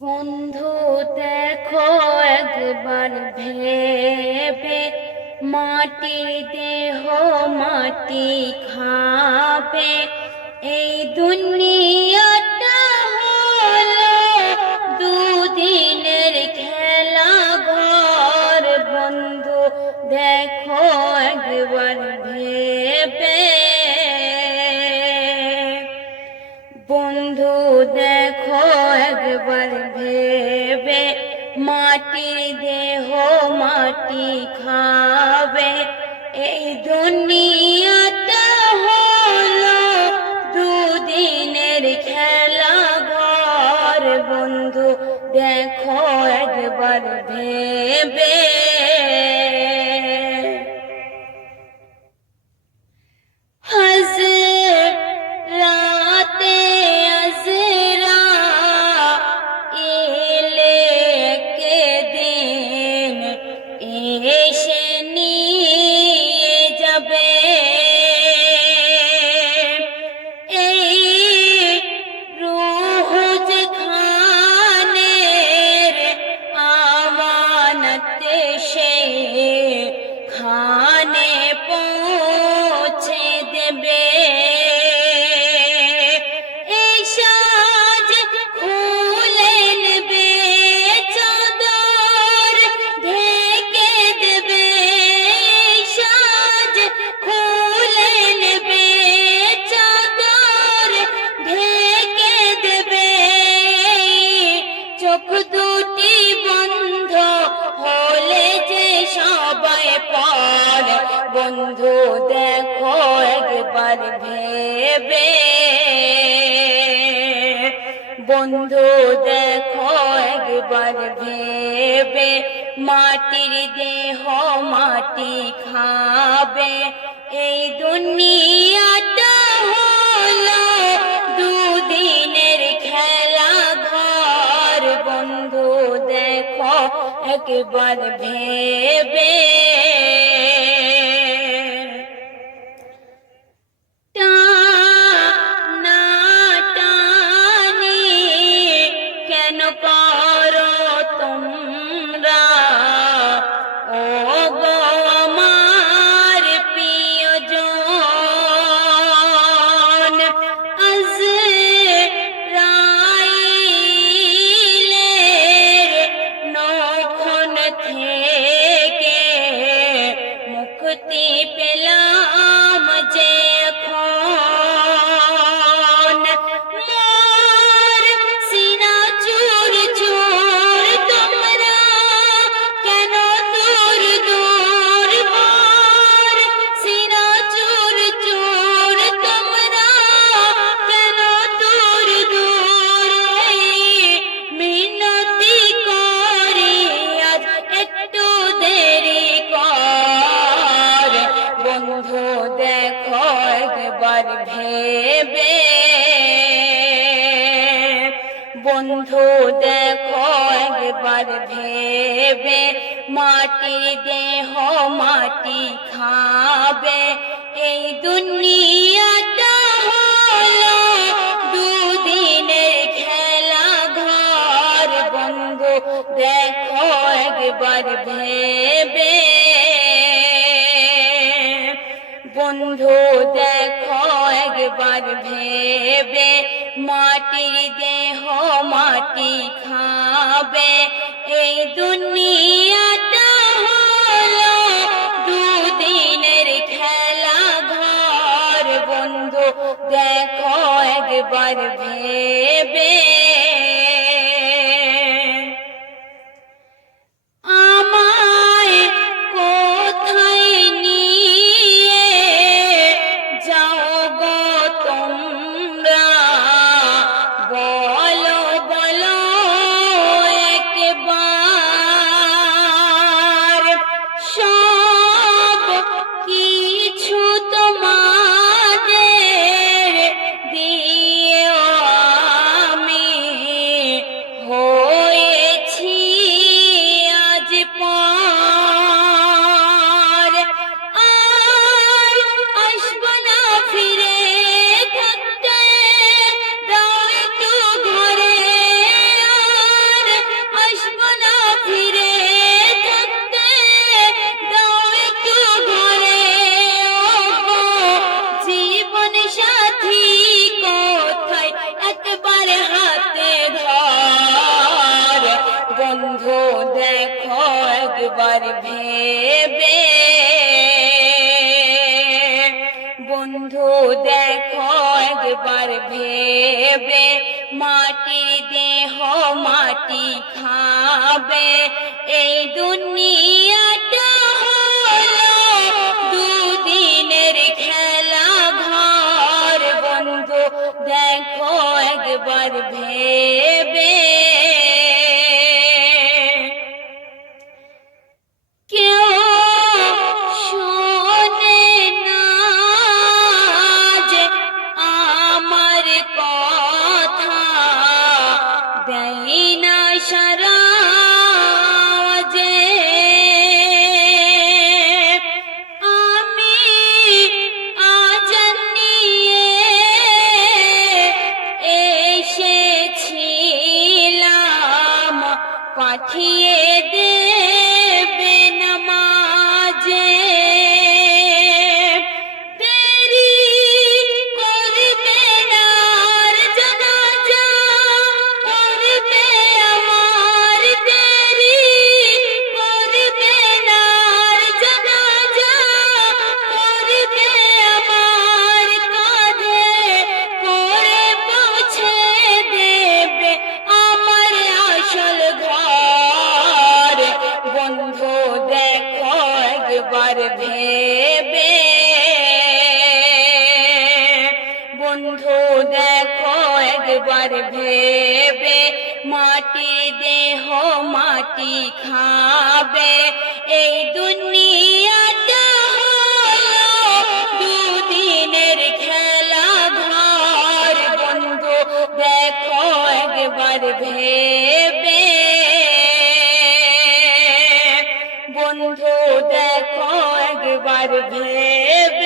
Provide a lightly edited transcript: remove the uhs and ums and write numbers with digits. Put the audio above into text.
বন্ধু দেখো একবার ভেবে, মাটির দেহ মাটি খাবে। এই দুনিয়াটা হলো দুদিনের খেলা ঘর। বন্ধু দেখো একবার ভেবে, বন্ধু দেখো একবার ভেবে, মাটির দেহ মাটি খাবে। এই দুনিয়াটা হলো দুদিনের খেলা ঘর। বন্ধু দেখো একবার ভেবে। হযরতে আজরা এলে একদিন, এসে নিয়ে যাবে এই রূহ যেখানের আমানত সে খানে পৌঁছে দেবে। এই সাজ খুলে নেবে, চাদর ঢেকে দেবে। এই সাজ খুলে নেবে, চাদর ঢেকে দেবে। চোখ দুটি বন্ধ হলে যে সবাই পর। বন্ধু দেখো একবার ভেবে, বন্ধু দেখো একবার ভেবে, মাটির দেহ মাটি খাবে। এই দুনিয়াটা হলো দুদিনের খেলা ঘর। বন্ধু দেখো একবার ভেবে। টানাটানি কেন করো তোমরা, ও গো আমার প্রিয়জন। আজরাইলের নখন থেকে মুক্তি পেলাম যে এখন। মোর সিনা চুর চুর, তোমরা কেন দূর দূর। মোর সিনা চুর চুর, তোমরা কেন দূর দূর। মিনতি করি আজ একটু দেরি কর। বন্ধু দেখো একবার ভেবে, বন্ধু দেখো একবার ভেবে, মাটির দেহ মাটি খাবে। এই দুনিয়াটা হলো দুদিনের খেলা ঘর। বন্ধু দেখো একবার ভেবে, বন্ধু দেখো একবার ভেবে, মাটির দেহ মাটি খাবে। এই দুনিয়াটা হলো দুদিনের খেলা ঘর। বন্ধু দেখো একবার ভেবে। আমায় কোথায় নিয়ে যাও গো তোমরা, বলো বলো একবার। একবার ভেবে, বন্ধু দেখো একবার ভেবে, মাটির দেহ মাটি খাবে। এই দুনিয়াটা হলো দুদিনের খেলা ঘর, বন্ধু দেখো একবার ভেবে। কেউ শোনে না যে আমার কথা, দেয় না সাড়া যে আমি আজান নিয়ে এসেছিলাম, পাঠিয়ে দেবে নামাজে। দেরি করবে না আর জানাজা পড়বে আমার, দেরি করবে না আর জানাজা পড়বে আমার, কাঁধে করে পৌঁছে দেবে আমার আসল ঘর। বন্ধু দেখো একবার ভেবে, বন্ধু দেখো একবার ভেবে, মাটি দেহ মাটি খাবে। এই দুনিয়াটা হলো দুদিনের খেলা ঘর, বন্ধু দেখো একবার ভেবে, বন্ধু দেখো একবার ভেবে।